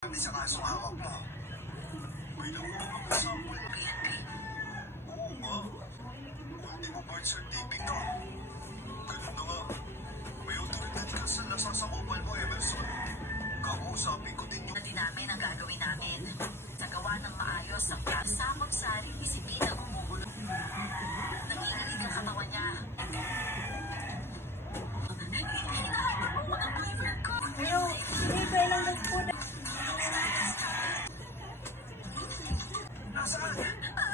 Sa kasong hawak mo. Uy, naku, mag-sample. Oo nga. Ultimo birth certificate. Ganun na nga. May autoridad ka sa nasasakopal mo, Emerson. Kakausapin ko din yung... Hindi namin ang gagawin namin. Nagawa ng maayos ang kasamang sari, disiplina umuulo. Nanginginig ang katawan niya. Hinahanap mo mga boyfriend ko. Pero, hindi ba lang nagpunta?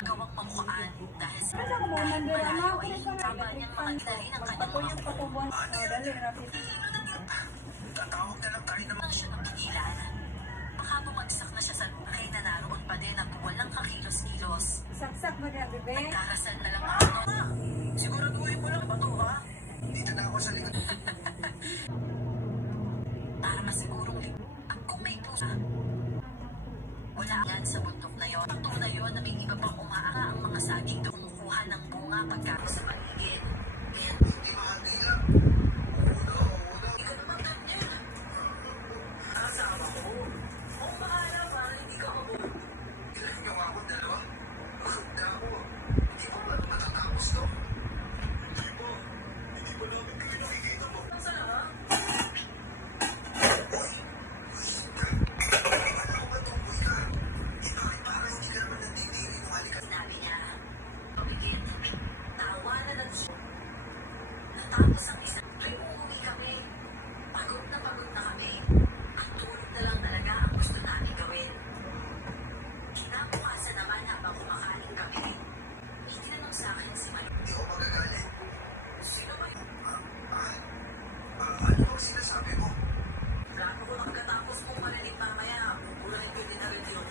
Gawang mamukaan dahil sa Alam mo, nandala ako ay sa tama niyang mga dali ng kanyang ako yung patubuan. Dali, rapid. Tatawag na lang tayo naman. Nang siya napigilan. Baka bumagsak na siya sa lukay na naroon pa din at walang kakilos-kilos. Saksak ba niya, bebe? Nagkarasal na lang ako. Siguraduhin mo lang ba ito, ha? Dito na ako sa likod. Para masigurong at kung may pusa, wala yan sa bundok na yon. Ang tunay yun na may iba pang umaara ang mga saging doon kumukuha ng bunga pagkakas sa paligid. Hindi mahagila. Ikaw naman doon niya. Kasama ko. Kung mahala para hindi ka mabuhay. Ilan yung ako, dalawa? Bakit ka ako? Hindi ko ba matatapos to? Hindi ba? Hindi ba namin kayo nakikita mo? Ang salamat. Tapos ang isa, ay uuwi kami. Pagod na kami. At tulog na lang talaga ang gusto namin gawin. Kinabukasan naman habang kumakain kami. Itinanong sa akin si Maria. Hindi ko magagalit. Sino ba yun? Ano ang sinasabi mo? Plano ko na pagkatapos mong malalit mamaya. Pupulahin ko din na rin yun.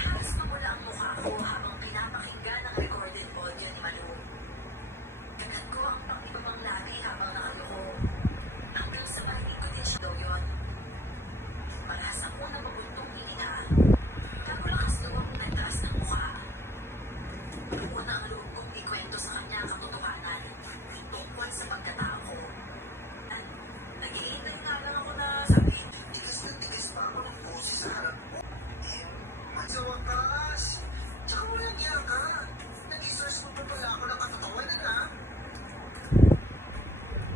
Halos mamula ang mukha ko habang pinapakinggan ang recorded audio ni Malu. Kagat ko ang pang-ibabang labi habang nakaloko. Hanggang sa marinig ko din siya daw yun. Parehas ako na mabuntong hininga. Kapulakas daw ang nagtaas ng mukha. Ako na ang loob kong ikwento sa kanya ang katotohanan tungkol sa pagkatao ko. Nag-iintay nga lang ako na sabihin. Tigas na tigas pa ako ng boses sa harap mo. Sa wakas! Tsaka walang niya ka. Nag-i-source mo pa pala ako ng katotohanan, ha?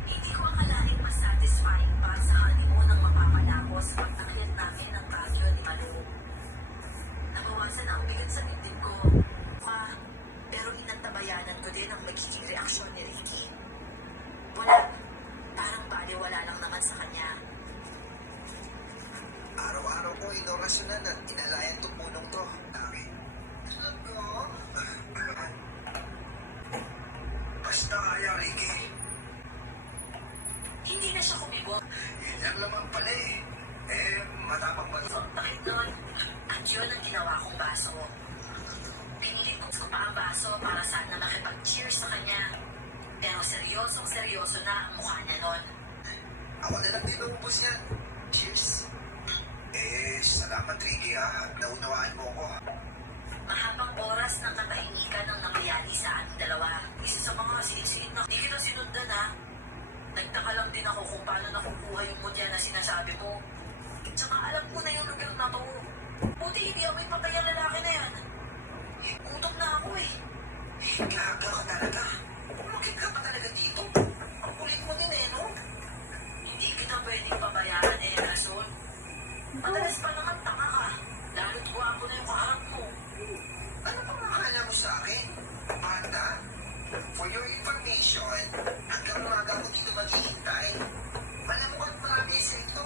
Hindi ko akalaing mas satisfying pa sa honeymoon ang mapapalakos pag-akyat namin ng radyo ni Malu. Nabawasan ang bigat sa dibdib ko. Pero inantabayanan ko din ang magiging reaksyon ni Ricky. Wala. Parang baliwala lang naman sa kanya. Araw-araw ko inorasyonan at inalayan itong punong to. Bakit? Alam ko. Basta kaya, Ricky. Hindi na siya kumibo. Yun lang naman pala eh. Matapang ba? Bakit nun? At yun ang ginawa kong baso. Pinilit ko pa ang baso para sana makipag-cheers sa kanya. Pero seryosong-seryoso na ang mukha niya nun. Ako na lang din naubos yan. Cheers. Salamat Ricky ha. Naunawaan mo ko. Mahabang oras ng katahimikan ang nangyayari sa ating dalawa. Isa sa mga silid-silid na di kita sinundan ha. Nagtaka lang din ako kung paano nakukuha yung mutya na sinasabi mo. Tsaka alam ko na yung lugar na to. Buti hindi ako yung patay ang lalaki na yan. Gutom na ako eh. Gaga ka talaga. Umakit ka pa talaga dito. Ang kulit mo din eh, no? Hindi kita pwedeng pabayaan eh, Rason. Madalas pa naman tanga ka. Lalo't guwapo na yung kaharap mo. Ano pang akala mo sa akin? Bata, for your information, hanggang umaga ako dito maghihintay. Alam mo kang promise ito.